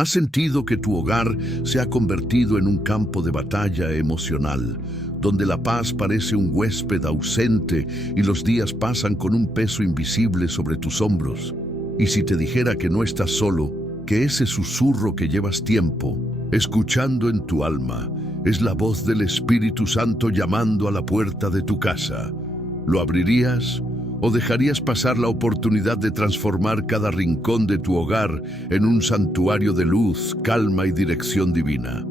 ¿Has sentido que tu hogar se ha convertido en un campo de batalla emocional, donde la paz parece un huésped ausente y los días pasan con un peso invisible sobre tus hombros? Y si te dijera que no estás solo, que ese susurro que llevas tiempo escuchando en tu alma es la voz del Espíritu Santo llamando a la puerta de tu casa, ¿lo abrirías? ¿O dejarías pasar la oportunidad de transformar cada rincón de tu hogar en un santuario de luz, calma y dirección divina?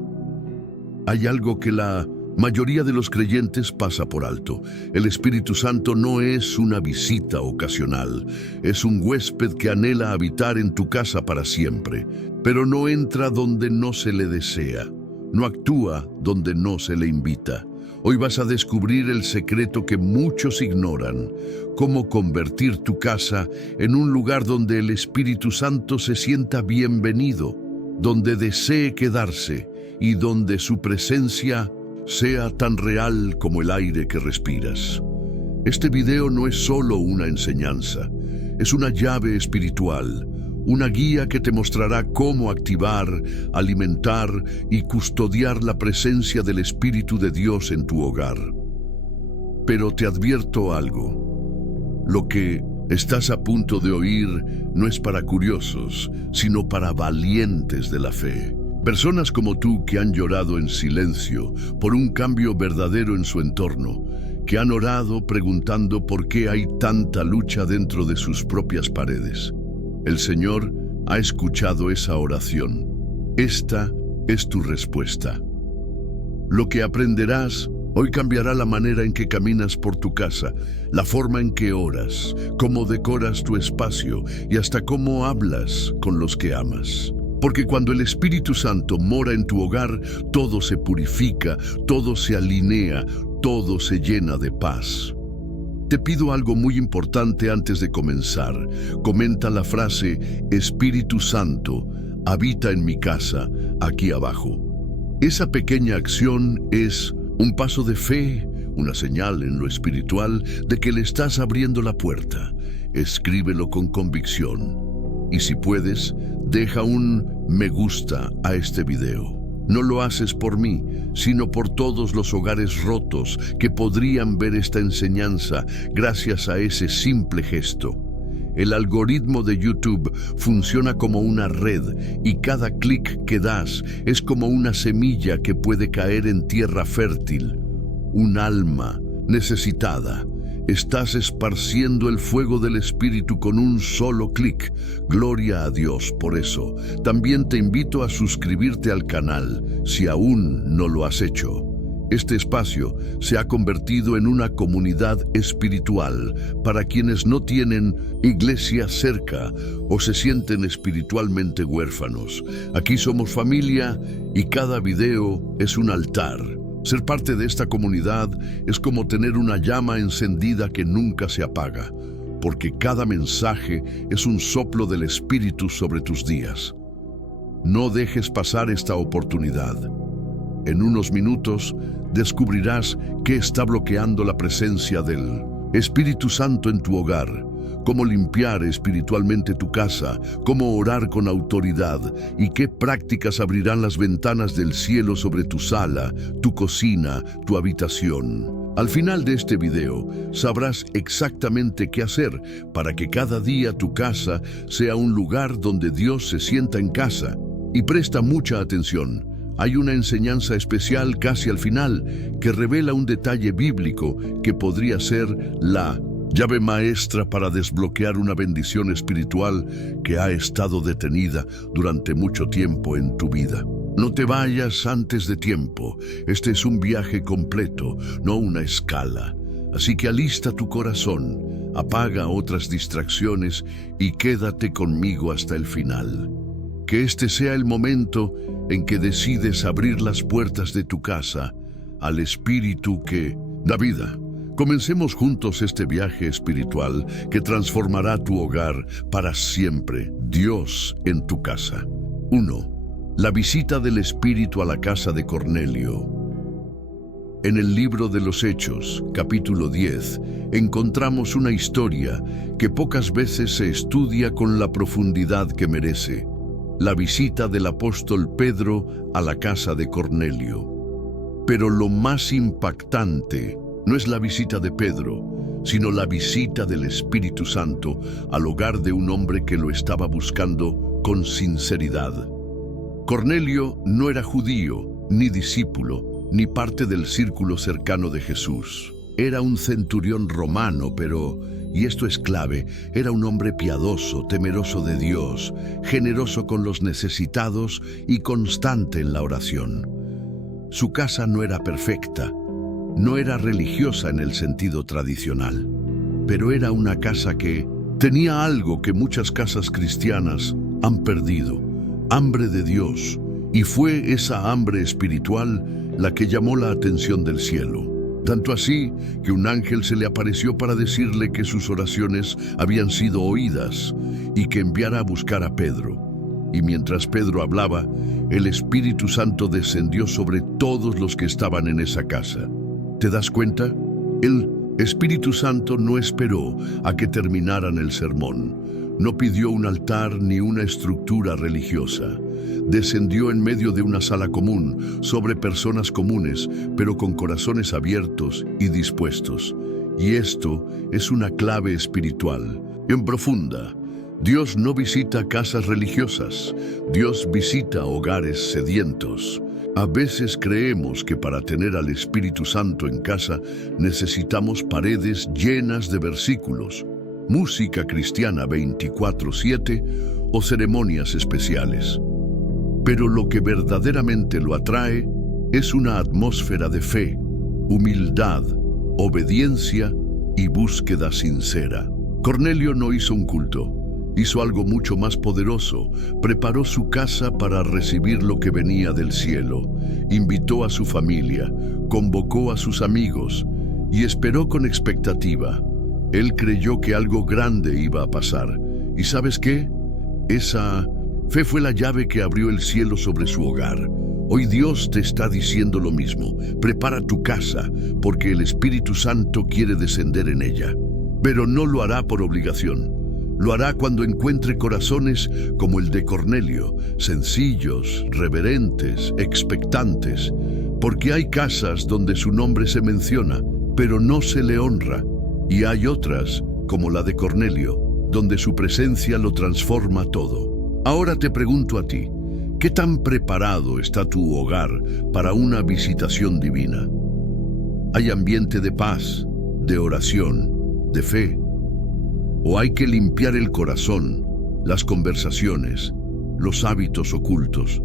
Hay algo que la mayoría de los creyentes pasa por alto. El Espíritu Santo no es una visita ocasional, es un huésped que anhela habitar en tu casa para siempre, pero no entra donde no se le desea, no actúa donde no se le invita. Hoy vas a descubrir el secreto que muchos ignoran: cómo convertir tu casa en un lugar donde el Espíritu Santo se sienta bienvenido, donde desee quedarse y donde su presencia sea tan real como el aire que respiras. Este video no es solo una enseñanza, es una llave espiritual, una guía que te mostrará cómo activar, alimentar y custodiar la presencia del Espíritu de Dios en tu hogar. Pero te advierto algo: lo que estás a punto de oír no es para curiosos, sino para valientes de la fe. Personas como tú que han llorado en silencio por un cambio verdadero en su entorno, que han orado preguntando por qué hay tanta lucha dentro de sus propias paredes. El Señor ha escuchado esa oración. Esta es tu respuesta. Lo que aprenderás hoy cambiará la manera en que caminas por tu casa, la forma en que oras, cómo decoras tu espacio y hasta cómo hablas con los que amas. Porque cuando el Espíritu Santo mora en tu hogar, todo se purifica, todo se alinea, todo se llena de paz. Te pido algo muy importante antes de comenzar. Comenta la frase Espíritu Santo, habita en mi casa, aquí abajo. Esa pequeña acción es un paso de fe, una señal en lo espiritual de que le estás abriendo la puerta. Escríbelo con convicción. Y si puedes, deja un me gusta a este video. No lo haces por mí, sino por todos los hogares rotos que podrían ver esta enseñanza gracias a ese simple gesto. El algoritmo de YouTube funciona como una red y cada clic que das es como una semilla que puede caer en tierra fértil, un alma necesitada. Estás esparciendo el fuego del Espíritu con un solo clic. Gloria a Dios por eso. También te invito a suscribirte al canal si aún no lo has hecho. Este espacio se ha convertido en una comunidad espiritual para quienes no tienen iglesia cerca o se sienten espiritualmente huérfanos. Aquí somos familia y cada video es un altar. Ser parte de esta comunidad es como tener una llama encendida que nunca se apaga, porque cada mensaje es un soplo del Espíritu sobre tus días. No dejes pasar esta oportunidad. En unos minutos descubrirás qué está bloqueando la presencia del Espíritu Santo en tu hogar, cómo limpiar espiritualmente tu casa, cómo orar con autoridad y qué prácticas abrirán las ventanas del cielo sobre tu sala, tu cocina, tu habitación. Al final de este video sabrás exactamente qué hacer para que cada día tu casa sea un lugar donde Dios se sienta en casa. Y presta mucha atención. Hay una enseñanza especial casi al final que revela un detalle bíblico que podría ser la llave maestra para desbloquear una bendición espiritual que ha estado detenida durante mucho tiempo en tu vida. No te vayas antes de tiempo. Este es un viaje completo, no una escala. Así que alista tu corazón, apaga otras distracciones y quédate conmigo hasta el final. Que este sea el momento en que decides abrir las puertas de tu casa al Espíritu que da vida. Comencemos juntos este viaje espiritual que transformará tu hogar para siempre. Dios en tu casa. 1. La visita del Espíritu a la casa de Cornelio. En el libro de los Hechos, capítulo 10, encontramos una historia que pocas veces se estudia con la profundidad que merece. la visita del apóstol Pedro a la casa de Cornelio. Pero lo más impactante no es la visita de Pedro, sino la visita del Espíritu Santo al hogar de un hombre que lo estaba buscando con sinceridad. Cornelio no era judío, ni discípulo, ni parte del círculo cercano de Jesús. Era un centurión romano, pero, y esto es clave, era un hombre piadoso, temeroso de Dios, generoso con los necesitados y constante en la oración. Su casa no era perfecta, no era religiosa en el sentido tradicional, pero era una casa que tenía algo que muchas casas cristianas han perdido: hambre de Dios, y fue esa hambre espiritual la que llamó la atención del cielo. Tanto así que un ángel se le apareció para decirle que sus oraciones habían sido oídas y que enviara a buscar a Pedro. Y mientras Pedro hablaba, el Espíritu Santo descendió sobre todos los que estaban en esa casa. ¿Te das cuenta? El Espíritu Santo no esperó a que terminaran el sermón. No pidió un altar ni una estructura religiosa. Descendió en medio de una sala común, sobre personas comunes, pero con corazones abiertos y dispuestos. Y esto es una clave espiritual, en profunda. Dios no visita casas religiosas, Dios visita hogares sedientos. A veces creemos que para tener al Espíritu Santo en casa necesitamos paredes llenas de versículos, música cristiana 24/7 o ceremonias especiales. Pero lo que verdaderamente lo atrae es una atmósfera de fe, humildad, obediencia y búsqueda sincera. Cornelio no hizo un culto. Hizo algo mucho más poderoso. Preparó su casa para recibir lo que venía del cielo. Invitó a su familia, convocó a sus amigos y esperó con expectativa. Él creyó que algo grande iba a pasar. ¿Y sabes qué? Esa fe fue la llave que abrió el cielo sobre su hogar. Hoy Dios te está diciendo lo mismo. Prepara tu casa, porque el Espíritu Santo quiere descender en ella. Pero no lo hará por obligación. Lo hará cuando encuentre corazones como el de Cornelio, sencillos, reverentes, expectantes, porque hay casas donde su nombre se menciona, pero no se le honra, y hay otras, como la de Cornelio, donde su presencia lo transforma todo. Ahora te pregunto a ti, ¿qué tan preparado está tu hogar para una visitación divina? ¿Hay ambiente de paz, de oración, de fe? ¿O hay que limpiar el corazón, las conversaciones, los hábitos ocultos?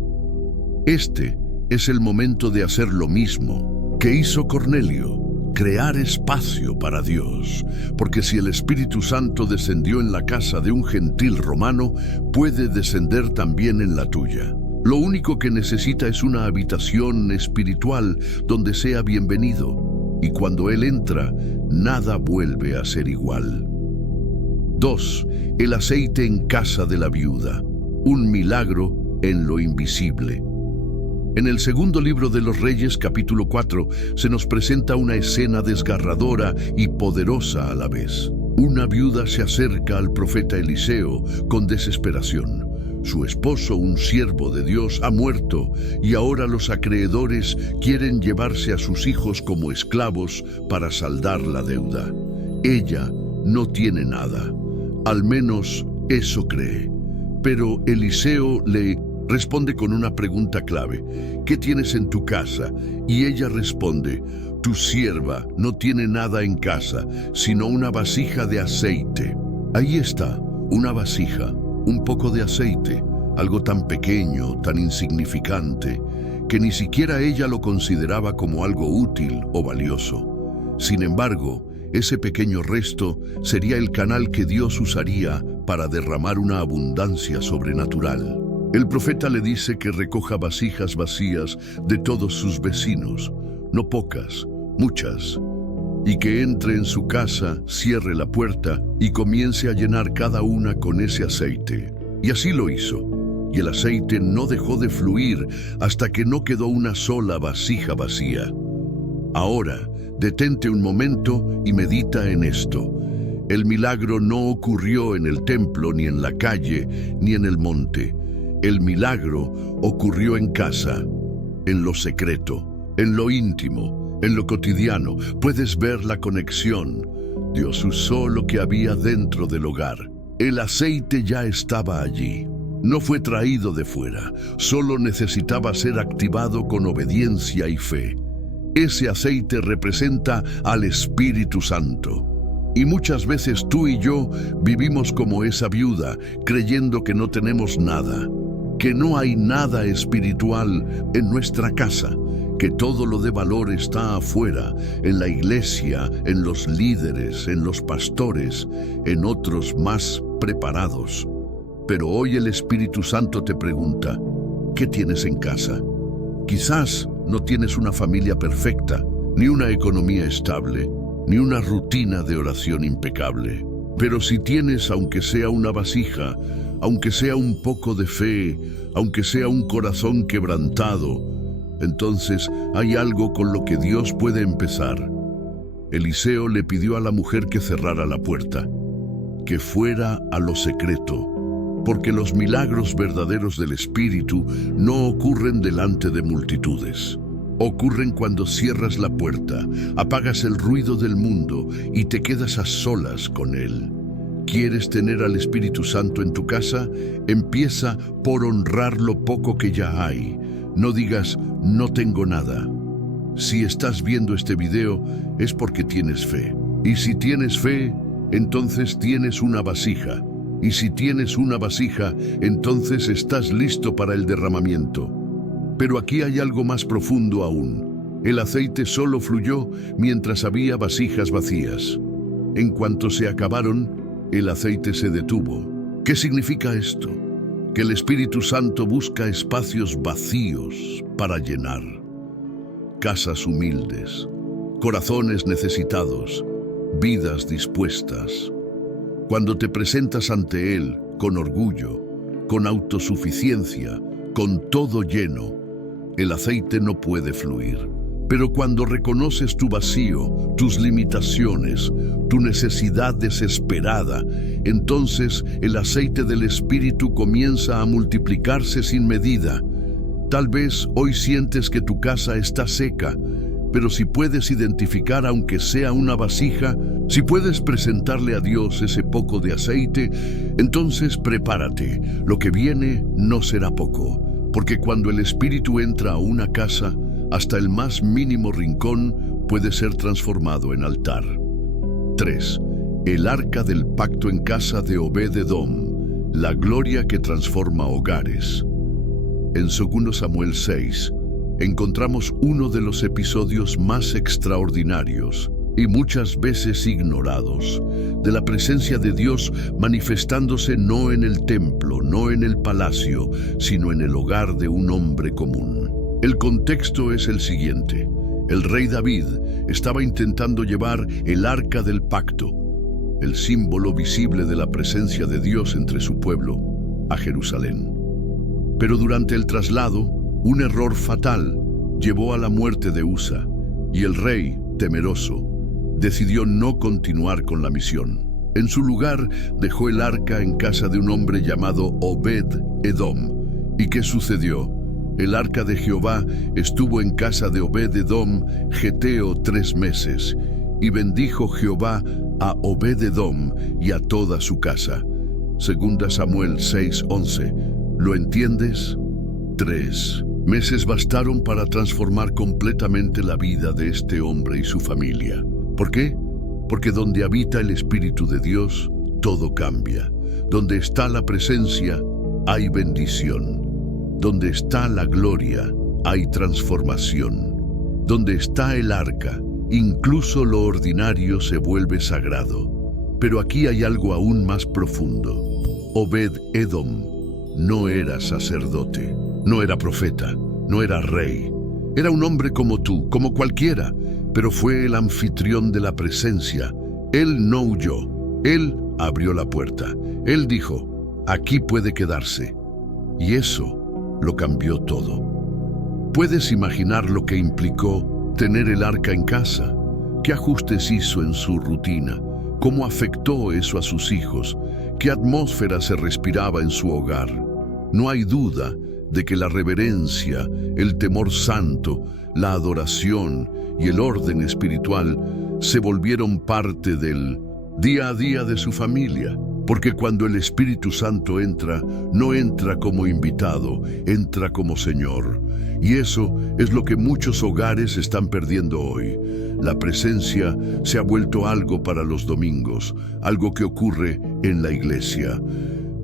Este es el momento de hacer lo mismo que hizo Cornelio, crear espacio para Dios, porque si el Espíritu Santo descendió en la casa de un gentil romano, puede descender también en la tuya. Lo único que necesita es una habitación espiritual donde sea bienvenido, y cuando Él entra, nada vuelve a ser igual. 2. El aceite en casa de la viuda. Un milagro en lo invisible. En el segundo libro de los Reyes, capítulo 4, se nos presenta una escena desgarradora y poderosa a la vez. Una viuda se acerca al profeta Eliseo con desesperación. Su esposo, un siervo de Dios, ha muerto y ahora los acreedores quieren llevarse a sus hijos como esclavos para saldar la deuda. Ella no tiene nada. Al menos eso cree. Pero Eliseo le responde con una pregunta clave. ¿Qué tienes en tu casa? Y ella responde, tu sierva no tiene nada en casa, sino una vasija de aceite. Ahí está, una vasija, un poco de aceite, algo tan pequeño, tan insignificante, que ni siquiera ella lo consideraba como algo útil o valioso. Sin embargo, ese pequeño resto sería el canal que Dios usaría para derramar una abundancia sobrenatural. El profeta le dice que recoja vasijas vacías de todos sus vecinos, no pocas, muchas, y que entre en su casa, cierre la puerta y comience a llenar cada una con ese aceite. Y así lo hizo, y el aceite no dejó de fluir hasta que no quedó una sola vasija vacía. Ahora, detente un momento y medita en esto. El milagro no ocurrió en el templo, ni en la calle, ni en el monte. El milagro ocurrió en casa, en lo secreto, en lo íntimo, en lo cotidiano. Puedes ver la conexión. Dios usó lo que había dentro del hogar. El aceite ya estaba allí. No fue traído de fuera, solo necesitaba ser activado con obediencia y fe. Ese aceite representa al Espíritu Santo. Y muchas veces tú y yo vivimos como esa viuda, creyendo que no tenemos nada, que no hay nada espiritual en nuestra casa, que todo lo de valor está afuera, en la iglesia, en los líderes, en los pastores, en otros más preparados. Pero hoy el Espíritu Santo te pregunta, ¿qué tienes en casa? Quizás no tienes una familia perfecta, ni una economía estable, ni una rutina de oración impecable. Pero si tienes, aunque sea una vasija, aunque sea un poco de fe, aunque sea un corazón quebrantado, entonces hay algo con lo que Dios puede empezar. Eliseo le pidió a la mujer que cerrara la puerta, que fuera a lo secreto, porque los milagros verdaderos del Espíritu no ocurren delante de multitudes. Ocurren cuando cierras la puerta, apagas el ruido del mundo y te quedas a solas con Él. ¿Quieres tener al Espíritu Santo en tu casa? Empieza por honrar lo poco que ya hay. No digas, no tengo nada. Si estás viendo este video, es porque tienes fe. Y si tienes fe, entonces tienes una vasija. Y si tienes una vasija, entonces estás listo para el derramamiento. Pero aquí hay algo más profundo aún. El aceite solo fluyó mientras había vasijas vacías. En cuanto se acabaron, el aceite se detuvo. ¿Qué significa esto? Que el Espíritu Santo busca espacios vacíos para llenar. Casas humildes, corazones necesitados, vidas dispuestas. Cuando te presentas ante Él con orgullo, con autosuficiencia, con todo lleno, el aceite no puede fluir. Pero cuando reconoces tu vacío, tus limitaciones, tu necesidad desesperada, entonces el aceite del Espíritu comienza a multiplicarse sin medida. Tal vez hoy sientes que tu casa está seca, pero si puedes identificar aunque sea una vasija, si puedes presentarle a Dios ese poco de aceite, entonces prepárate, lo que viene no será poco. Porque cuando el Espíritu entra a una casa, hasta el más mínimo rincón puede ser transformado en altar. 3. El arca del pacto en casa de Obed-Edom, la gloria que transforma hogares. En 2 Samuel 6, encontramos uno de los episodios más extraordinarios y muchas veces ignorados, de la presencia de Dios manifestándose no en el templo, no en el palacio, sino en el hogar de un hombre común. El contexto es el siguiente. El rey David estaba intentando llevar el arca del pacto, el símbolo visible de la presencia de Dios entre su pueblo, a Jerusalén. Pero durante el traslado, un error fatal llevó a la muerte de Usa, y el rey, temeroso, decidió no continuar con la misión. En su lugar, dejó el arca en casa de un hombre llamado Obed-Edom. ¿Y qué sucedió? El arca de Jehová estuvo en casa de Obed-Edom, geteo 3 meses, y bendijo Jehová a Obed-Edom y a toda su casa. 2 Samuel 6:11. ¿Lo entiendes? 3 meses bastaron para transformar completamente la vida de este hombre y su familia. ¿Por qué? Porque donde habita el Espíritu de Dios, todo cambia. Donde está la presencia, hay bendición. Donde está la gloria, hay transformación. Donde está el arca, incluso lo ordinario se vuelve sagrado. Pero aquí hay algo aún más profundo. Obed-Edom no era sacerdote, no era profeta, no era rey. Era un hombre como tú, como cualquiera, pero fue el anfitrión de la presencia. Él no huyó, él abrió la puerta. Él dijo, aquí puede quedarse. Y eso lo cambió todo. ¿Puedes imaginar lo que implicó tener el arca en casa? ¿Qué ajustes hizo en su rutina? ¿Cómo afectó eso a sus hijos? ¿Qué atmósfera se respiraba en su hogar? No hay duda de que la reverencia, el temor santo, la adoración y el orden espiritual se volvieron parte del día a día de su familia. Porque cuando el Espíritu Santo entra, no entra como invitado, entra como Señor. Y eso es lo que muchos hogares están perdiendo hoy. La presencia se ha vuelto algo para los domingos, algo que ocurre en la iglesia.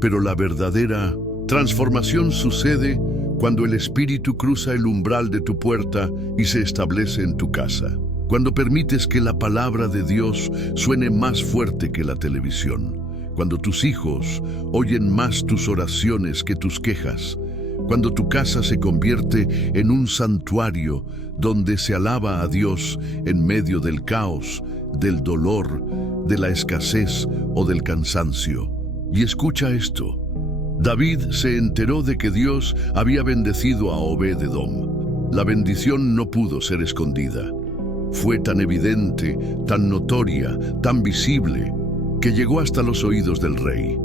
Pero la verdadera transformación sucede cuando el Espíritu cruza el umbral de tu puerta y se establece en tu casa. Cuando permites que la palabra de Dios suene más fuerte que la televisión. Cuando tus hijos oyen más tus oraciones que tus quejas. Cuando tu casa se convierte en un santuario donde se alaba a Dios en medio del caos, del dolor, de la escasez o del cansancio. Y escucha esto. David se enteró de que Dios había bendecido a Obed-Edom. La bendición no pudo ser escondida. Fue tan evidente, tan notoria, tan visible, que llegó hasta los oídos del rey.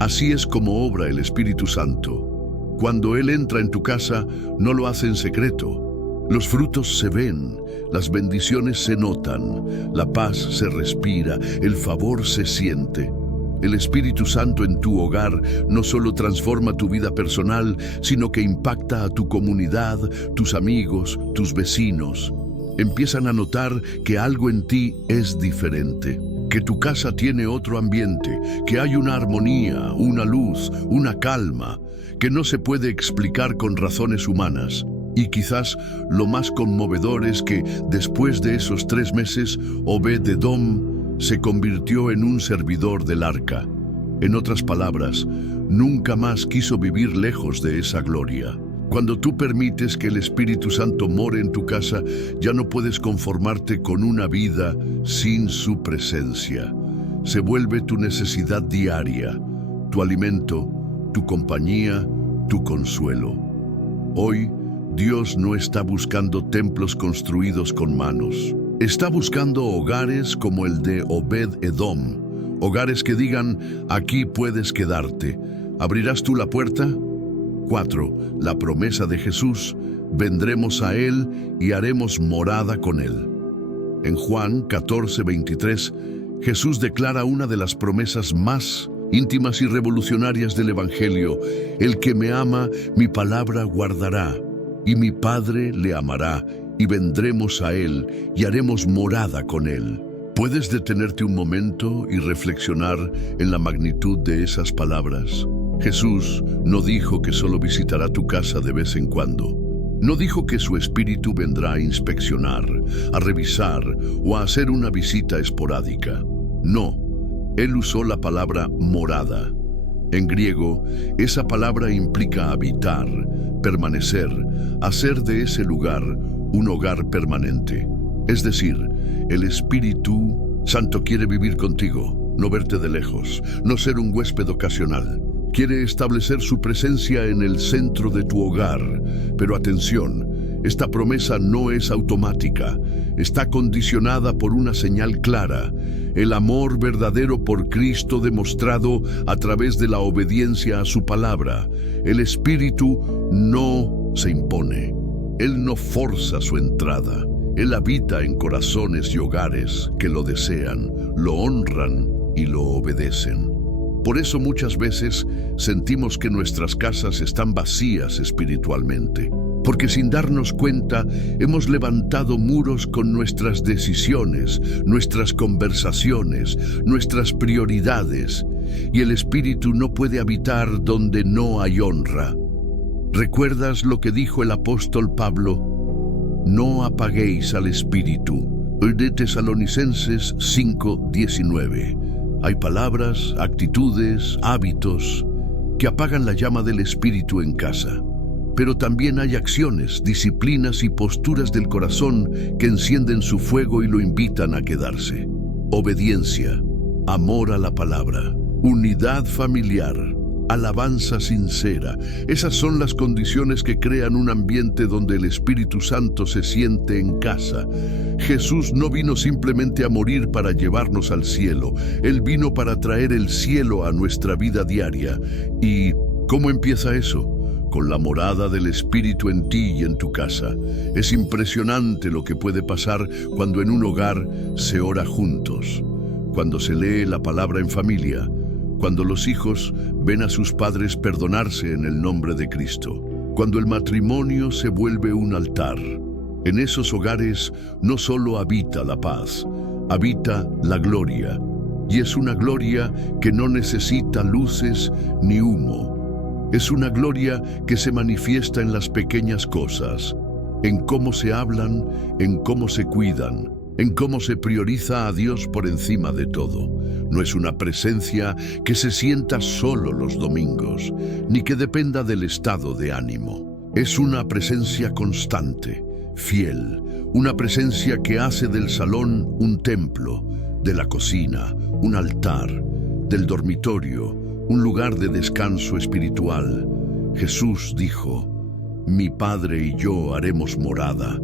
Así es como obra el Espíritu Santo. Cuando Él entra en tu casa, no lo hace en secreto. Los frutos se ven, las bendiciones se notan, la paz se respira, el favor se siente. El Espíritu Santo en tu hogar no solo transforma tu vida personal, sino que impacta a tu comunidad, tus amigos, tus vecinos. Empiezan a notar que algo en ti es diferente, que tu casa tiene otro ambiente, que hay una armonía, una luz, una calma, que no se puede explicar con razones humanas. Y quizás lo más conmovedor es que después de esos 3 meses, Obed-Edom se convirtió en un servidor del arca. En otras palabras, nunca más quiso vivir lejos de esa gloria. Cuando tú permites que el Espíritu Santo more en tu casa, ya no puedes conformarte con una vida sin su presencia. Se vuelve tu necesidad diaria, tu alimento, tu compañía, tu consuelo. Hoy, Dios no está buscando templos construidos con manos. Está buscando hogares como el de Obed-Edom. Hogares que digan, aquí puedes quedarte. ¿Abrirás tú la puerta? 4. La promesa de Jesús, vendremos a Él y haremos morada con Él. En Juan 14:23, Jesús declara una de las promesas más íntimas y revolucionarias del Evangelio: el que me ama, mi palabra guardará, y mi Padre le amará, y vendremos a Él y haremos morada con Él. ¿Puedes detenerte un momento y reflexionar en la magnitud de esas palabras? Jesús no dijo que solo visitará tu casa de vez en cuando. No dijo que su Espíritu vendrá a inspeccionar, a revisar o a hacer una visita esporádica. No, Él usó la palabra morada. En griego, esa palabra implica habitar, permanecer, hacer de ese lugar un hogar permanente. Es decir, el Espíritu Santo quiere vivir contigo, no verte de lejos, no ser un huésped ocasional. Quiere establecer su presencia en el centro de tu hogar. Pero atención, esta promesa no es automática. Está condicionada por una señal clara: el amor verdadero por Cristo demostrado a través de la obediencia a su palabra. El Espíritu no se impone. Él no forza su entrada. Él habita en corazones y hogares que lo desean, lo honran y lo obedecen. Por eso muchas veces sentimos que nuestras casas están vacías espiritualmente, porque sin darnos cuenta hemos levantado muros con nuestras decisiones, nuestras conversaciones, nuestras prioridades, y el Espíritu no puede habitar donde no hay honra. ¿Recuerdas lo que dijo el apóstol Pablo? No apaguéis al Espíritu. De Tesalonicenses 5:19. Hay palabras, actitudes, hábitos que apagan la llama del Espíritu en casa. Pero también hay acciones, disciplinas y posturas del corazón que encienden su fuego y lo invitan a quedarse. Obediencia, amor a la palabra, unidad familiar, alabanza sincera. Esas son las condiciones que crean un ambiente donde el Espíritu Santo se siente en casa. Jesús no vino simplemente a morir para llevarnos al cielo. Él vino para traer el cielo a nuestra vida diaria. Y ¿Cómo empieza eso? Con la morada del Espíritu en ti y en tu casa. Es impresionante lo que puede pasar cuando en un hogar se ora juntos, cuando se lee la palabra en familia, cuando los hijos ven a sus padres perdonarse en el nombre de Cristo, cuando el matrimonio se vuelve un altar. En esos hogares no solo habita la paz, habita la gloria, y es una gloria que no necesita luces ni humo. Es una gloria que se manifiesta en las pequeñas cosas, en cómo se hablan, en cómo se cuidan, en cómo se prioriza a Dios por encima de todo. No es una presencia que se sienta solo los domingos, ni que dependa del estado de ánimo. Es una presencia constante, fiel, una presencia que hace del salón un templo, de la cocina un altar, del dormitorio un lugar de descanso espiritual. Jesús dijo: «Mi Padre y yo haremos morada».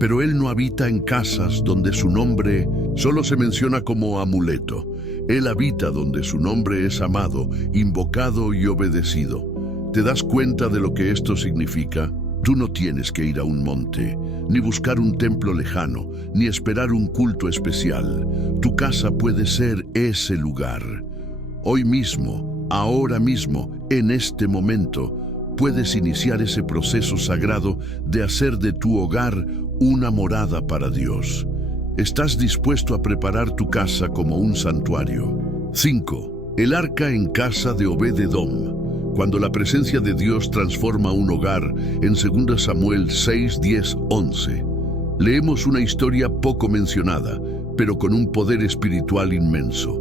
Pero Él no habita en casas donde su nombre solo se menciona como amuleto. Él habita donde su nombre es amado, invocado y obedecido. ¿Te das cuenta de lo que esto significa? Tú no tienes que ir a un monte, ni buscar un templo lejano, ni esperar un culto especial. Tu casa puede ser ese lugar. Hoy mismo, ahora mismo, en este momento, puedes iniciar ese proceso sagrado de hacer de tu hogar una morada para Dios. ¿Estás dispuesto a preparar tu casa como un santuario? 5. El arca en casa de Obed-Edom. Cuando la presencia de Dios transforma un hogar, en 2 Samuel 6, 10, 11, leemos una historia poco mencionada, pero con un poder espiritual inmenso.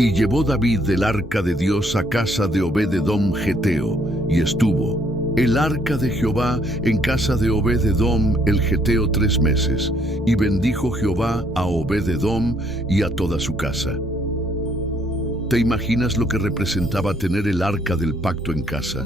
Y llevó David el arca de Dios a casa de Obed-Edom Geteo, y estuvo el arca de Jehová en casa de Obed-Edom el Geteo 3 meses, y bendijo Jehová a Obed-Edom y a toda su casa. ¿Te imaginas lo que representaba tener el arca del pacto en casa?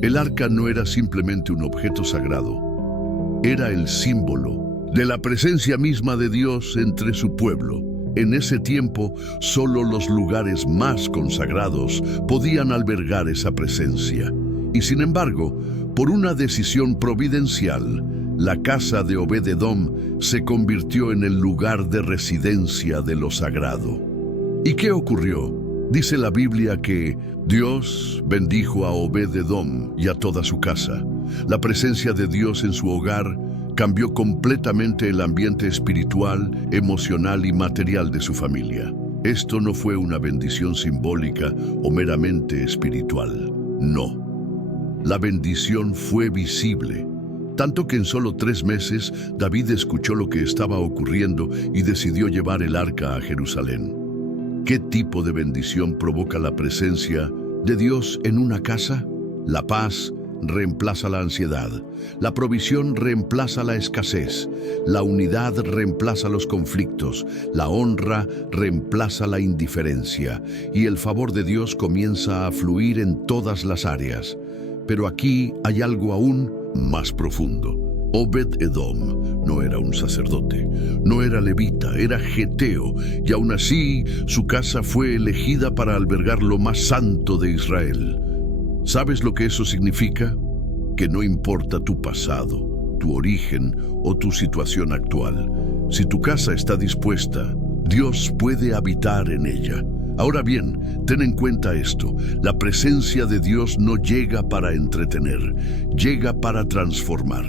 El arca no era simplemente un objeto sagrado, era el símbolo de la presencia misma de Dios entre su pueblo. En ese tiempo, solo los lugares más consagrados podían albergar esa presencia. Y sin embargo, por una decisión providencial, la casa de Obed-Edom se convirtió en el lugar de residencia de lo sagrado. ¿Y qué ocurrió? Dice la Biblia que Dios bendijo a Obed-Edom y a toda su casa. La presencia de Dios en su hogar cambió completamente el ambiente espiritual, emocional y material de su familia. Esto no fue una bendición simbólica o meramente espiritual. No. La bendición fue visible. Tanto que en solo 3 meses, David escuchó lo que estaba ocurriendo y decidió llevar el arca a Jerusalén. ¿Qué tipo de bendición provoca la presencia de Dios en una casa? La paz reemplaza la ansiedad, la provisión reemplaza la escasez, la unidad reemplaza los conflictos, la honra reemplaza la indiferencia, y el favor de Dios comienza a fluir en todas las áreas. Pero aquí hay algo aún más profundo. Obed-Edom no era un sacerdote, no era levita, era geteo, y aún así su casa fue elegida para albergar lo más santo de Israel. ¿Sabes lo que eso significa? Que no importa tu pasado, tu origen o tu situación actual. Si tu casa está dispuesta, Dios puede habitar en ella. Ahora bien, ten en cuenta esto: la presencia de Dios no llega para entretener, llega para transformar.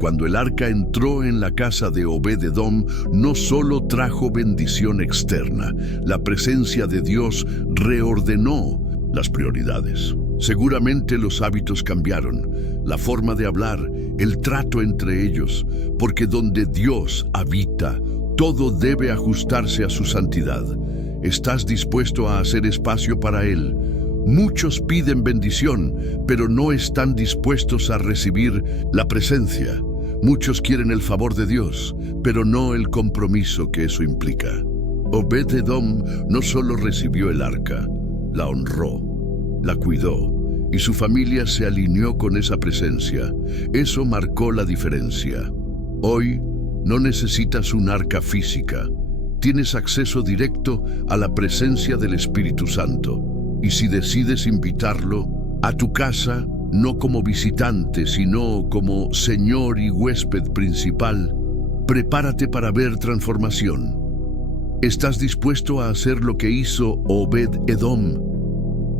Cuando el arca entró en la casa de Obed-Edom, no solo trajo bendición externa, la presencia de Dios reordenó las prioridades. Seguramente los hábitos cambiaron, la forma de hablar, el trato entre ellos, porque donde Dios habita, todo debe ajustarse a su santidad. ¿Estás dispuesto a hacer espacio para Él? Muchos piden bendición, pero no están dispuestos a recibir la presencia. Muchos quieren el favor de Dios, pero no el compromiso que eso implica. Obed-Edom no solo recibió el arca, la honró, la cuidó, y su familia se alineó con esa presencia. Eso marcó la diferencia. Hoy no necesitas un arca física. Tienes acceso directo a la presencia del Espíritu Santo. Y si decides invitarlo, a tu casa no como visitante, sino como Señor y huésped principal. Prepárate para ver transformación. ¿Estás dispuesto a hacer lo que hizo Obed-Edom?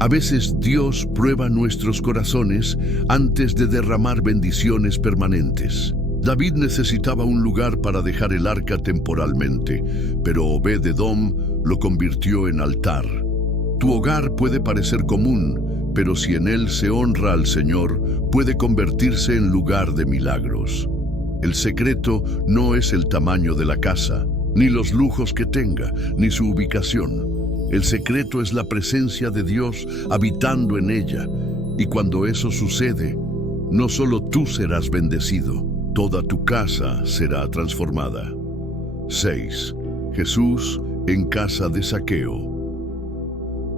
A veces Dios prueba nuestros corazones antes de derramar bendiciones permanentes. David necesitaba un lugar para dejar el arca temporalmente, pero Obed-Edom lo convirtió en altar. Tu hogar puede parecer común, pero si en él se honra al Señor, puede convertirse en lugar de milagros. El secreto no es el tamaño de la casa, ni los lujos que tenga, ni su ubicación. El secreto es la presencia de Dios habitando en ella, y cuando eso sucede, no solo tú serás bendecido, toda tu casa será transformada. 6. Jesús en casa de Zaqueo.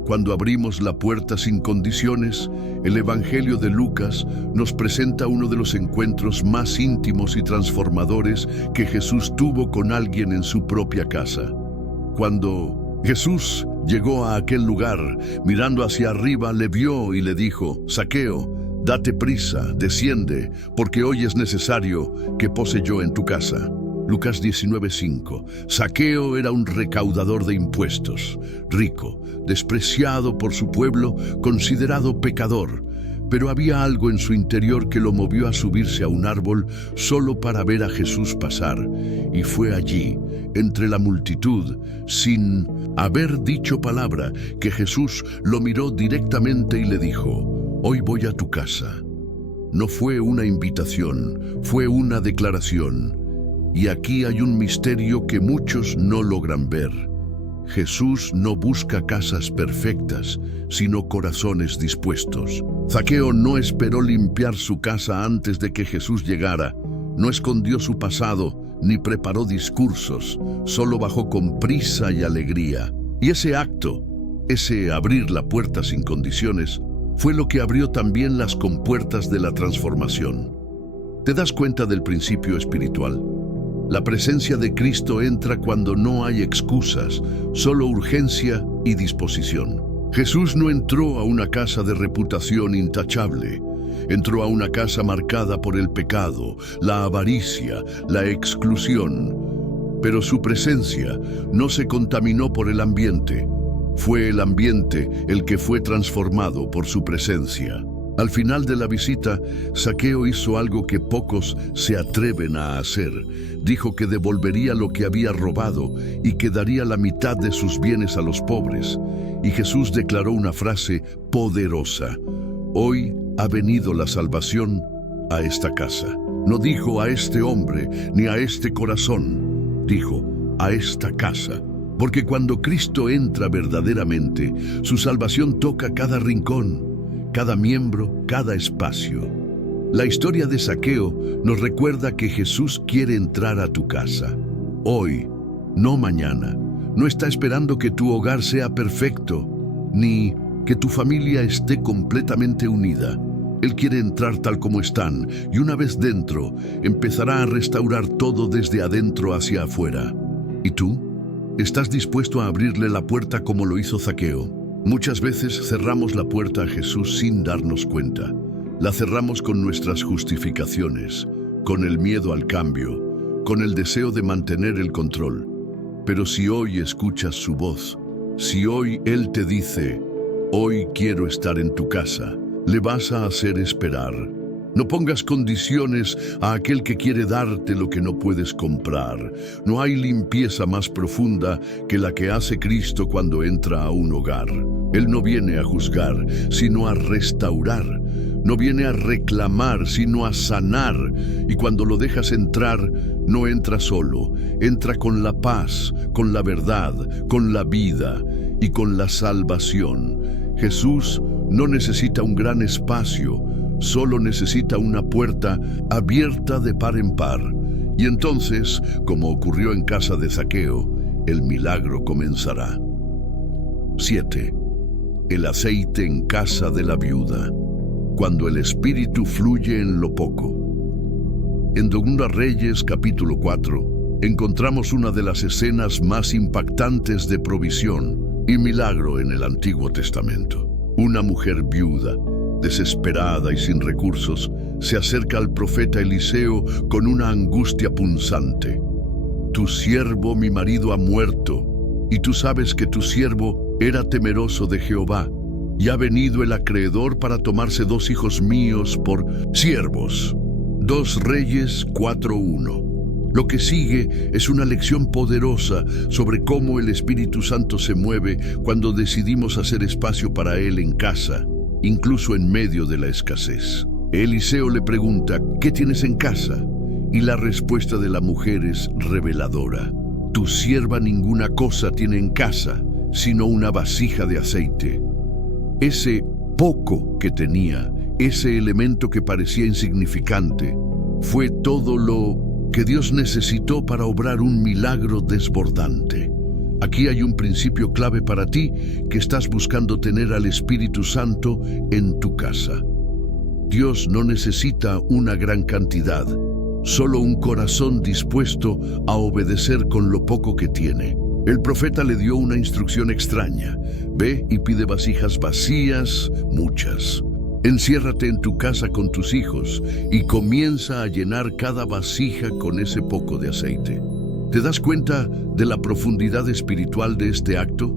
Cuando abrimos la puerta sin condiciones, el Evangelio de Lucas nos presenta uno de los encuentros más íntimos y transformadores que Jesús tuvo con alguien en su propia casa. Cuando Jesús llegó a aquel lugar, mirando hacia arriba, le vio y le dijo: Zaqueo, date prisa, desciende, porque hoy es necesario que pose yo en tu casa. Lucas 19:5. Zaqueo era un recaudador de impuestos, rico, despreciado por su pueblo, considerado pecador, pero había algo en su interior que lo movió a subirse a un árbol solo para ver a Jesús pasar, y fue allí, entre la multitud, sin haber dicho palabra, que Jesús lo miró directamente y le dijo: hoy voy a tu casa. No fue una invitación, fue una declaración. Y aquí hay un misterio que muchos no logran ver. Jesús no busca casas perfectas, sino corazones dispuestos. Zaqueo no esperó limpiar su casa antes de que Jesús llegara. No escondió su pasado, ni preparó discursos. Solo bajó con prisa y alegría. Y ese acto, ese abrir la puerta sin condiciones, fue lo que abrió también las compuertas de la transformación. ¿Te das cuenta del principio espiritual? La presencia de Cristo entra cuando no hay excusas, solo urgencia y disposición. Jesús no entró a una casa de reputación intachable. Entró a una casa marcada por el pecado, la avaricia, la exclusión. Pero su presencia no se contaminó por el ambiente. Fue el ambiente el que fue transformado por su presencia. Al final de la visita, Zaqueo hizo algo que pocos se atreven a hacer. Dijo que devolvería lo que había robado y que daría la mitad de sus bienes a los pobres. Y Jesús declaró una frase poderosa: hoy ha venido la salvación a esta casa. No dijo a este hombre ni a este corazón, dijo a esta casa. Porque cuando Cristo entra verdaderamente, su salvación toca cada rincón, cada miembro, cada espacio. La historia de Zaqueo nos recuerda que Jesús quiere entrar a tu casa. Hoy, no mañana. No está esperando que tu hogar sea perfecto, ni que tu familia esté completamente unida. Él quiere entrar tal como están, y una vez dentro, empezará a restaurar todo desde adentro hacia afuera. ¿Y tú? ¿Estás dispuesto a abrirle la puerta como lo hizo Zaqueo? Muchas veces cerramos la puerta a Jesús sin darnos cuenta. La cerramos con nuestras justificaciones, con el miedo al cambio, con el deseo de mantener el control. Pero si hoy escuchas su voz, si hoy Él te dice: hoy quiero estar en tu casa, le vas a hacer esperar. No pongas condiciones a aquel que quiere darte lo que no puedes comprar. No hay limpieza más profunda que la que hace Cristo cuando entra a un hogar. Él no viene a juzgar, sino a restaurar. No viene a reclamar, sino a sanar. Y cuando lo dejas entrar, no entra solo. Entra con la paz, con la verdad, con la vida y con la salvación. Jesús no necesita un gran espacio, solo necesita una puerta abierta de par en par. Y entonces, como ocurrió en casa de Zaqueo, el milagro comenzará. 7. El aceite en casa de la viuda. Cuando el Espíritu fluye en lo poco. En 2 Reyes, capítulo 4, encontramos una de las escenas más impactantes de provisión y milagro en el Antiguo Testamento. Una mujer viuda, Desesperada y sin recursos, se acerca al profeta Eliseo con una angustia punzante. Tu siervo, mi marido, ha muerto, y tú sabes que tu siervo era temeroso de Jehová, y ha venido el acreedor para tomarse 2 hijos míos por siervos. 2 Reyes 4:1. Lo que sigue es una lección poderosa sobre cómo el Espíritu Santo se mueve cuando decidimos hacer espacio para Él en casa, incluso en medio de la escasez. Eliseo le pregunta, ¿qué tienes en casa? Y la respuesta de la mujer es reveladora. Tu sierva ninguna cosa tiene en casa, sino una vasija de aceite. Ese poco que tenía, ese elemento que parecía insignificante, fue todo lo que Dios necesitó para obrar un milagro desbordante. Aquí hay un principio clave para ti que estás buscando tener al Espíritu Santo en tu casa. Dios no necesita una gran cantidad, solo un corazón dispuesto a obedecer con lo poco que tiene. El profeta le dio una instrucción extraña. Ve y pide vasijas vacías, muchas. Enciérrate en tu casa con tus hijos y comienza a llenar cada vasija con ese poco de aceite. ¿Te das cuenta de la profundidad espiritual de este acto?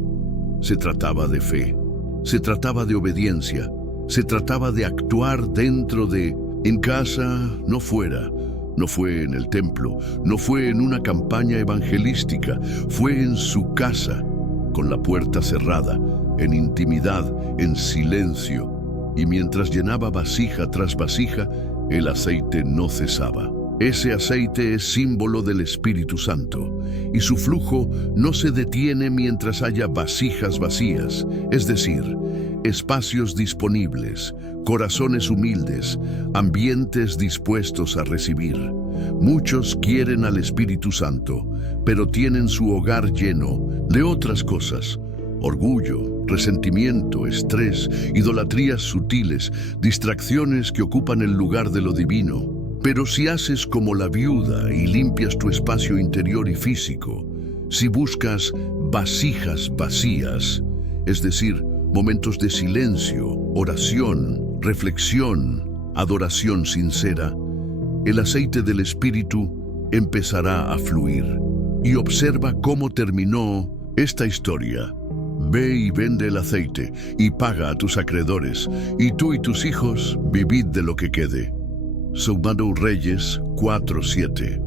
Se trataba de fe, se trataba de obediencia, se trataba de actuar en casa, no fuera. No fue en el templo, no fue en una campaña evangelística, fue en su casa, con la puerta cerrada, en intimidad, en silencio. Y mientras llenaba vasija tras vasija, el aceite no cesaba. Ese aceite es símbolo del Espíritu Santo, y su flujo no se detiene mientras haya vasijas vacías, es decir, espacios disponibles, corazones humildes, ambientes dispuestos a recibir. Muchos quieren al Espíritu Santo, pero tienen su hogar lleno de otras cosas. Orgullo, resentimiento, estrés, idolatrías sutiles, distracciones que ocupan el lugar de lo divino. Pero si haces como la viuda y limpias tu espacio interior y físico, si buscas vasijas vacías, es decir, momentos de silencio, oración, reflexión, adoración sincera, el aceite del Espíritu empezará a fluir. Y observa cómo terminó esta historia. Ve y vende el aceite y paga a tus acreedores, y tú y tus hijos vivid de lo que quede. 2 Reyes 4:7.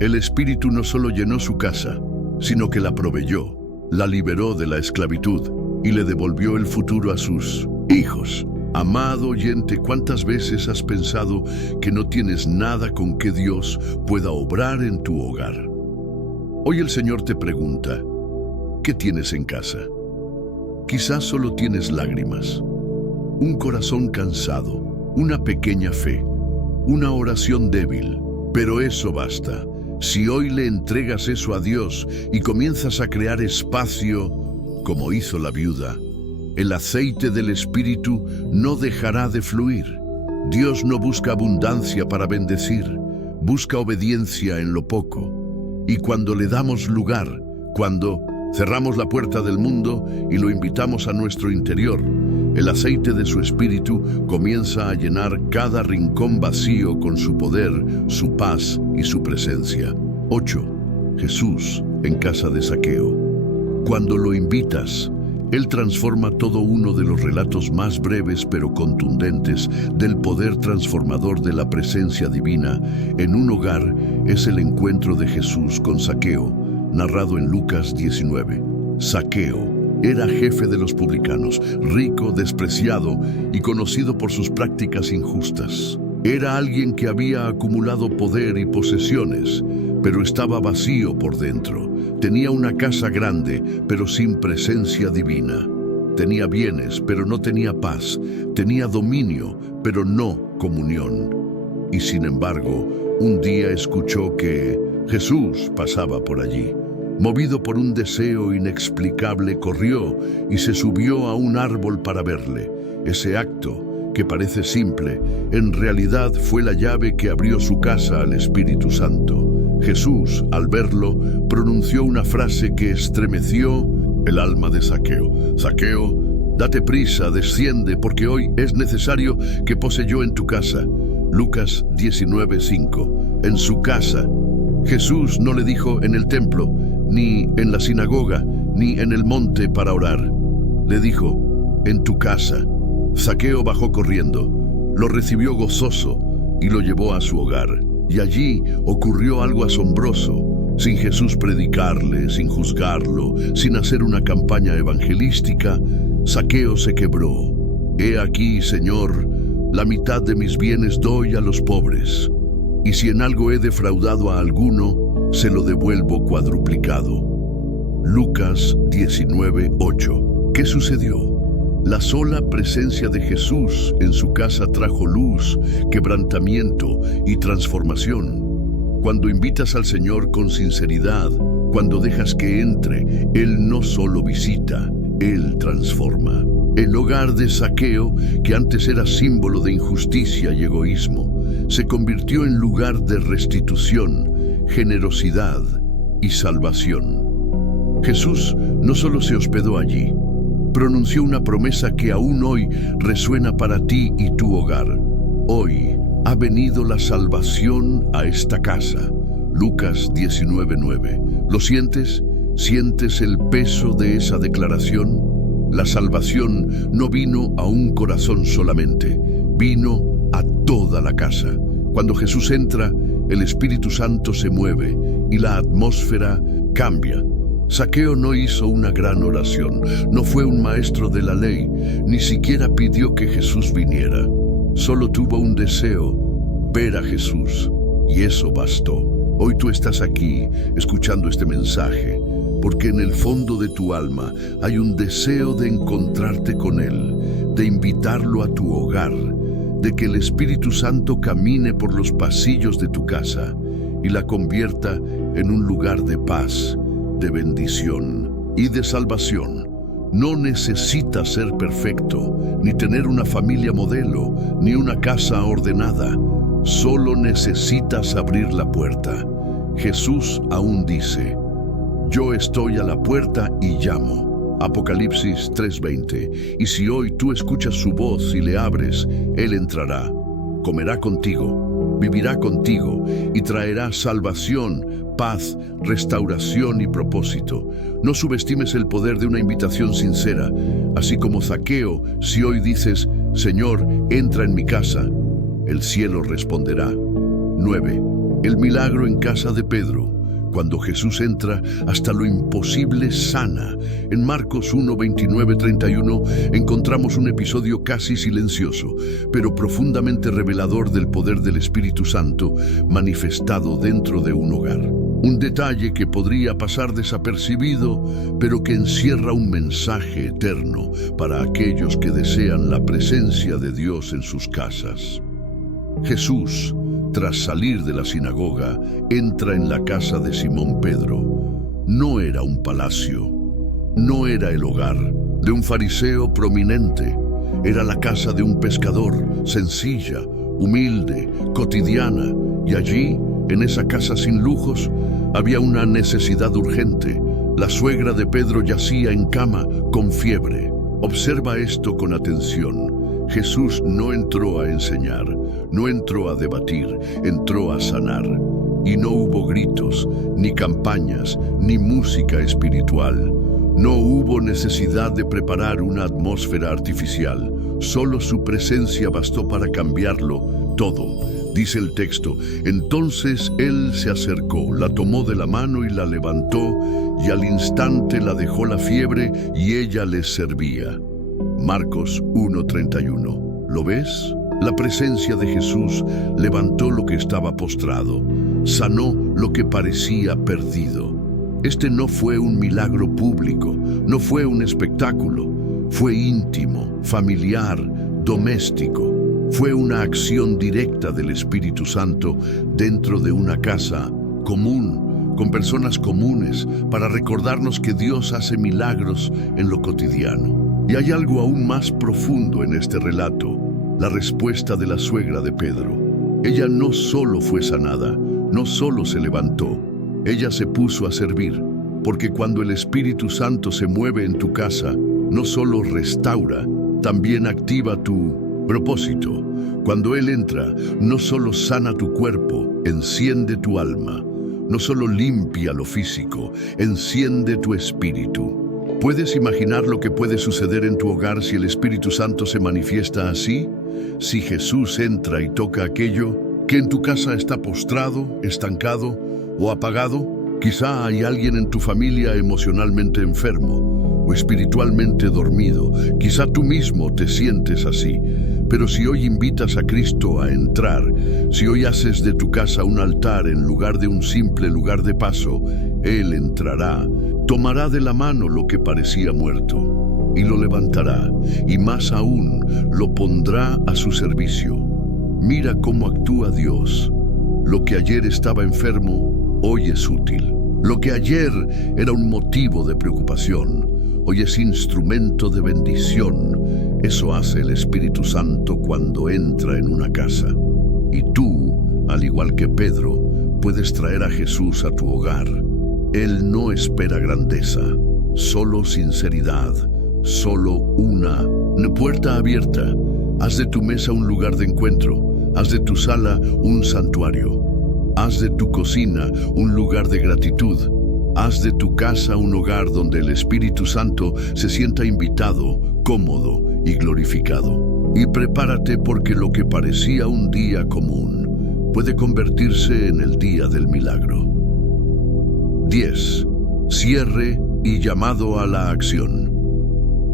El Espíritu no solo llenó su casa, sino que la proveyó, la liberó de la esclavitud y le devolvió el futuro a sus hijos. Amado oyente, ¿cuántas veces has pensado que no tienes nada con que Dios pueda obrar en tu hogar? Hoy el Señor te pregunta, ¿qué tienes en casa? Quizás solo tienes lágrimas, un corazón cansado, una pequeña fe, una oración débil, pero eso basta. Si hoy le entregas eso a Dios y comienzas a crear espacio, como hizo la viuda, el aceite del Espíritu no dejará de fluir. Dios no busca abundancia para bendecir, busca obediencia en lo poco. Y cuando le damos lugar, cuando cerramos la puerta del mundo y lo invitamos a nuestro interior, el aceite de su Espíritu comienza a llenar cada rincón vacío con su poder, su paz y su presencia. 8. Jesús en casa de Zaqueo. Cuando lo invitas, Él transforma todo uno de los relatos más breves pero contundentes del poder transformador de la presencia divina. En un hogar es el encuentro de Jesús con Zaqueo, narrado en Lucas 19. Zaqueo era jefe de los publicanos, rico, despreciado y conocido por sus prácticas injustas. Era alguien que había acumulado poder y posesiones, pero estaba vacío por dentro. Tenía una casa grande, pero sin presencia divina. Tenía bienes, pero no tenía paz. Tenía dominio, pero no comunión. Y sin embargo, un día escuchó que Jesús pasaba por allí. Movido por un deseo inexplicable, corrió y se subió a un árbol para verle. Ese acto, que parece simple, en realidad fue la llave que abrió su casa al Espíritu Santo. Jesús, al verlo, pronunció una frase que estremeció el alma de Zaqueo. Zaqueo, Date prisa, desciende, porque hoy es necesario que pose yo en tu casa. Lucas 19:5. En su casa. Jesús no le dijo en el templo, ni en la sinagoga, ni en el monte para orar. Le dijo, en tu casa. Zaqueo bajó corriendo, lo recibió gozoso y lo llevó a su hogar. Y allí ocurrió algo asombroso. Sin Jesús predicarle, sin juzgarlo, sin hacer una campaña evangelística, Zaqueo se quebró. He aquí, Señor, la mitad de mis bienes doy a los pobres, y si en algo he defraudado a alguno, se lo devuelvo cuadruplicado. Lucas 19:8. ¿Qué sucedió? La sola presencia de Jesús en su casa trajo luz, quebrantamiento y transformación. Cuando invitas al Señor con sinceridad, cuando dejas que entre, Él no solo visita, Él transforma. El hogar de Zaqueo, que antes era símbolo de injusticia y egoísmo, se convirtió en lugar de restitución, generosidad y salvación. Jesús no solo se hospedó allí, pronunció una promesa que aún hoy resuena para ti y tu hogar. Hoy ha venido la salvación a esta casa. Lucas 19:9. ¿Lo sientes? ¿Sientes el peso de esa declaración? La salvación no vino a un corazón solamente, vino a toda la casa. Cuando Jesús entra, el Espíritu Santo se mueve y la atmósfera cambia. Zaqueo no hizo una gran oración, no fue un maestro de la ley, ni siquiera pidió que Jesús viniera. Solo tuvo un deseo, ver a Jesús, y eso bastó. Hoy tú estás aquí, escuchando este mensaje, porque en el fondo de tu alma hay un deseo de encontrarte con Él, de invitarlo a tu hogar, de que el Espíritu Santo camine por los pasillos de tu casa y la convierta en un lugar de paz, de bendición y de salvación. No necesitas ser perfecto, ni tener una familia modelo, ni una casa ordenada. Solo necesitas abrir la puerta. Jesús aún dice, yo estoy a la puerta y llamo. Apocalipsis 3:20. Y si hoy tú escuchas su voz y le abres, Él entrará, comerá contigo, vivirá contigo y traerá salvación, paz, restauración y propósito. No subestimes el poder de una invitación sincera. Así como Zaqueo, si hoy dices, Señor, entra en mi casa, el cielo responderá. 9. El milagro en casa de Pedro. Cuando Jesús entra, hasta lo imposible sana. En Marcos 1:29-31 encontramos un episodio casi silencioso, pero profundamente revelador del poder del Espíritu Santo manifestado dentro de un hogar. Un detalle que podría pasar desapercibido, pero que encierra un mensaje eterno para aquellos que desean la presencia de Dios en sus casas. Jesús, tras salir de la sinagoga, entra en la casa de Simón Pedro. No era un palacio, no era el hogar de un fariseo prominente, era la casa de un pescador, sencilla, humilde, cotidiana, y allí, en esa casa sin lujos, había una necesidad urgente. La suegra de Pedro yacía en cama con fiebre. Observa esto con atención. Jesús no entró a enseñar, no entró a debatir, entró a sanar. Y no hubo gritos, ni campañas, ni música espiritual. No hubo necesidad de preparar una atmósfera artificial. Solo su presencia bastó para cambiarlo todo. Dice el texto, entonces él se acercó, la tomó de la mano y la levantó, y al instante la dejó la fiebre y ella les servía. Marcos 1:31. ¿Lo ves? La presencia de Jesús levantó lo que estaba postrado, sanó lo que parecía perdido. Este no fue un milagro público, no fue un espectáculo, fue íntimo, familiar, doméstico. Fue una acción directa del Espíritu Santo dentro de una casa común, con personas comunes, para recordarnos que Dios hace milagros en lo cotidiano. Y hay algo aún más profundo en este relato, la respuesta de la suegra de Pedro. Ella no solo fue sanada, no solo se levantó, ella se puso a servir, porque cuando el Espíritu Santo se mueve en tu casa, no solo restaura, también activa tu propósito. Cuando Él entra, no solo sana tu cuerpo, enciende tu alma. No solo limpia lo físico, enciende tu espíritu. ¿Puedes imaginar lo que puede suceder en tu hogar si el Espíritu Santo se manifiesta así? Si Jesús entra y toca aquello que en tu casa está postrado, estancado o apagado. Quizá hay alguien en tu familia emocionalmente enfermo o espiritualmente dormido. Quizá tú mismo te sientes así. Pero si hoy invitas a Cristo a entrar, si hoy haces de tu casa un altar en lugar de un simple lugar de paso, Él entrará, tomará de la mano lo que parecía muerto y lo levantará, y más aún, lo pondrá a su servicio. Mira cómo actúa Dios. Lo que ayer estaba enfermo, hoy es útil. Lo que ayer era un motivo de preocupación, hoy es instrumento de bendición. Eso hace el Espíritu Santo cuando entra en una casa. Y tú, al igual que Pedro, puedes traer a Jesús a tu hogar. Él no espera grandeza, solo sinceridad, solo una puerta abierta. Haz de tu mesa un lugar de encuentro, haz de tu sala un santuario, haz de tu cocina un lugar de gratitud, haz de tu casa un hogar donde el Espíritu Santo se sienta invitado, cómodo y glorificado. Y prepárate porque lo que parecía un día común puede convertirse en el día del milagro. 10. Cierre y llamado a la acción.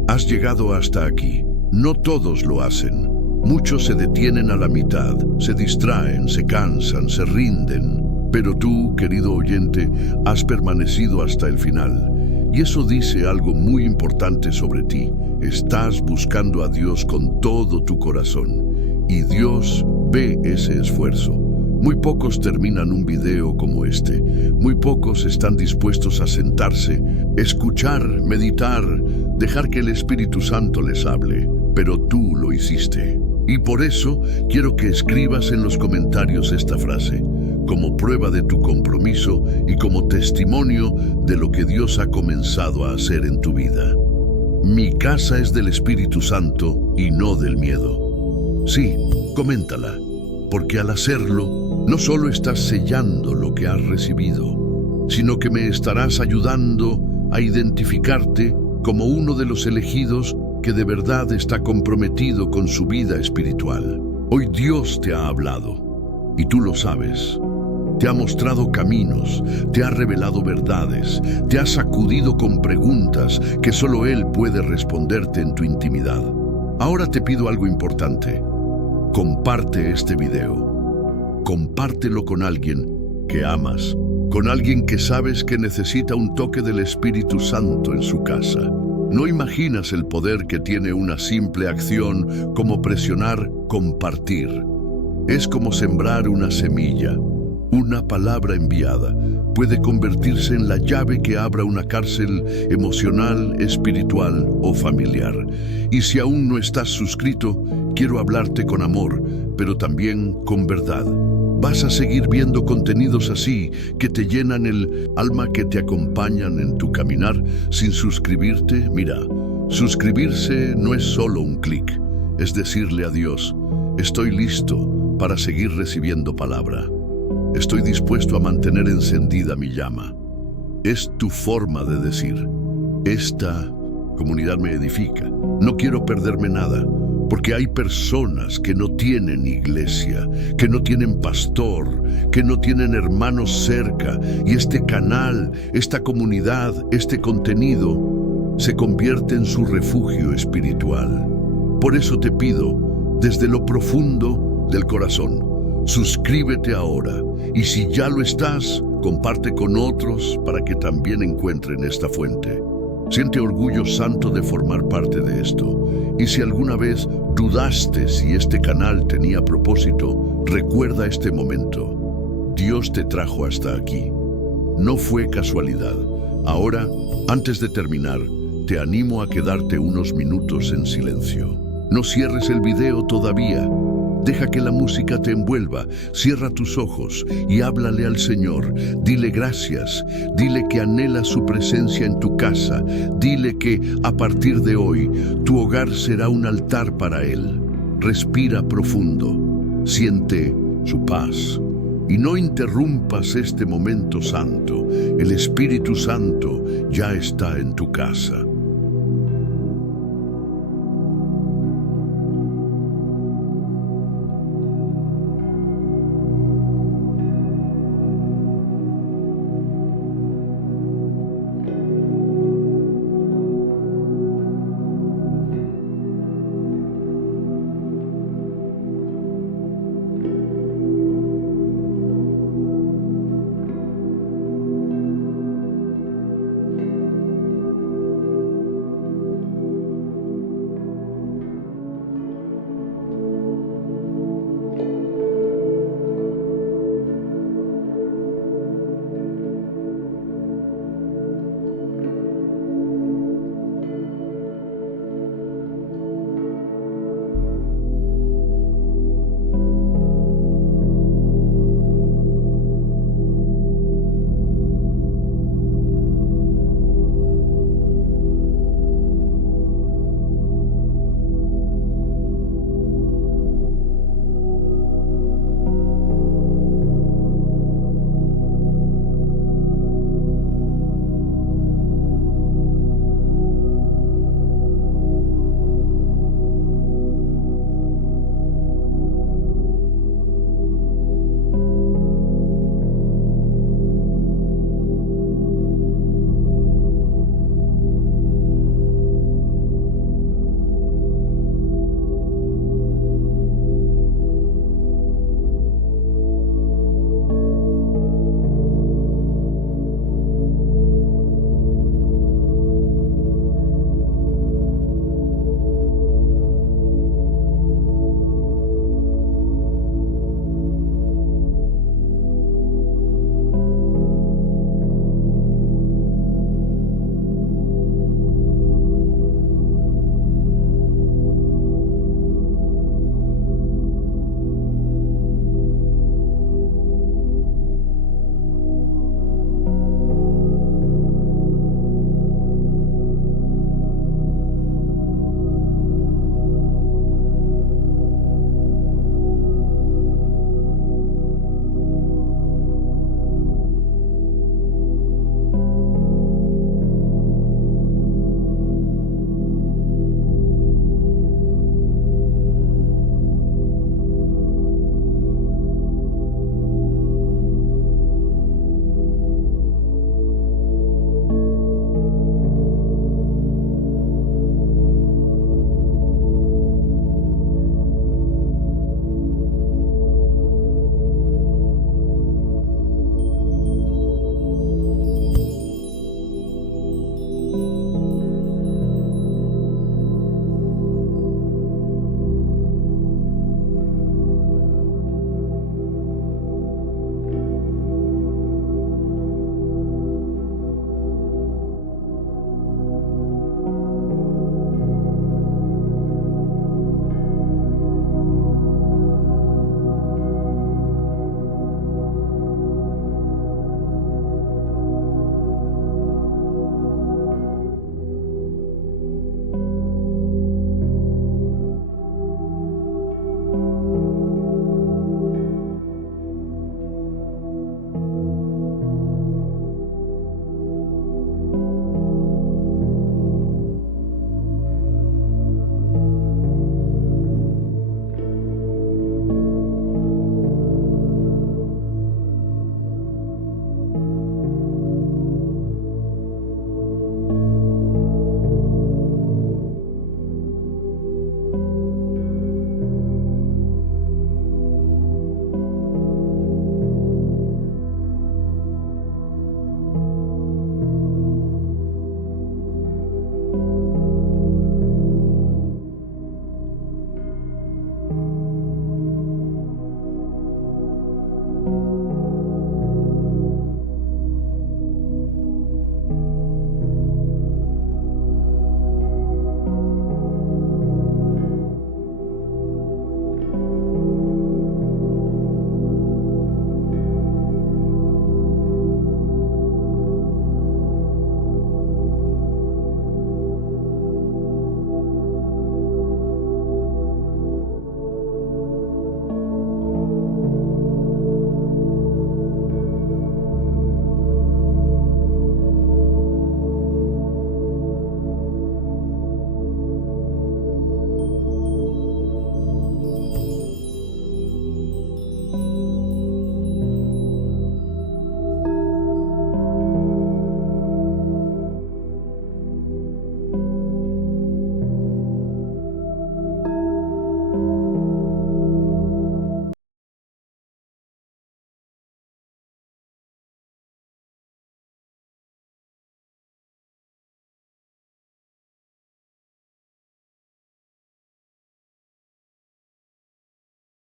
Has llegado hasta aquí. No todos lo hacen. Muchos se detienen a la mitad, se distraen, se cansan, se rinden. Pero tú, querido oyente, has permanecido hasta el final. Y eso dice algo muy importante sobre ti. Estás buscando a Dios con todo tu corazón. Y Dios ve ese esfuerzo. Muy pocos terminan un video como este. Muy pocos están dispuestos a sentarse, escuchar, meditar, dejar que el Espíritu Santo les hable. Pero tú lo hiciste. Y por eso quiero que escribas en los comentarios esta frase, como prueba de tu compromiso y como testimonio de lo que Dios ha comenzado a hacer en tu vida. Mi casa es del Espíritu Santo y no del miedo. Sí, coméntala, porque al hacerlo, no solo estás sellando lo que has recibido, sino que me estarás ayudando a identificarte como uno de los elegidos que de verdad está comprometido con su vida espiritual. Hoy Dios te ha hablado, y tú lo sabes. Te ha mostrado caminos, te ha revelado verdades, te ha sacudido con preguntas que solo Él puede responderte en tu intimidad. Ahora te pido algo importante. Comparte este video. Compártelo con alguien que amas, con alguien que sabes que necesita un toque del Espíritu Santo en su casa. No imaginas el poder que tiene una simple acción como presionar compartir. Es como sembrar una semilla. Una palabra enviada puede convertirse en la llave que abra una cárcel emocional, espiritual o familiar. Y si aún no estás suscrito, quiero hablarte con amor, pero también con verdad. Vas a seguir viendo contenidos así, que te llenan el alma, que te acompañan en tu caminar. Sin suscribirte, mira, suscribirse no es solo un clic, es decirle a Dios, estoy listo para seguir recibiendo palabra. Estoy dispuesto a mantener encendida mi llama. Es tu forma de decir, esta comunidad me edifica. No quiero perderme nada, porque hay personas que no tienen iglesia, que no tienen pastor, que no tienen hermanos cerca, y este canal, esta comunidad, este contenido se convierte en su refugio espiritual. Por eso te pido, desde lo profundo del corazón, suscríbete ahora, y si ya lo estás, comparte con otros para que también encuentren esta fuente. Siente orgullo santo de formar parte de esto. Y si alguna vez dudaste si este canal tenía propósito, recuerda este momento. Dios te trajo hasta aquí. No fue casualidad. Ahora, antes de terminar, te animo a quedarte unos minutos en silencio. No cierres el video todavía. Deja que la música te envuelva. Cierra tus ojos y háblale al Señor. Dile gracias. Dile que anhela su presencia en tu casa. Dile que a partir de hoy tu hogar será un altar para Él. Respira profundo. Siente su paz. Y no interrumpas este momento santo. El Espíritu Santo ya está en tu casa.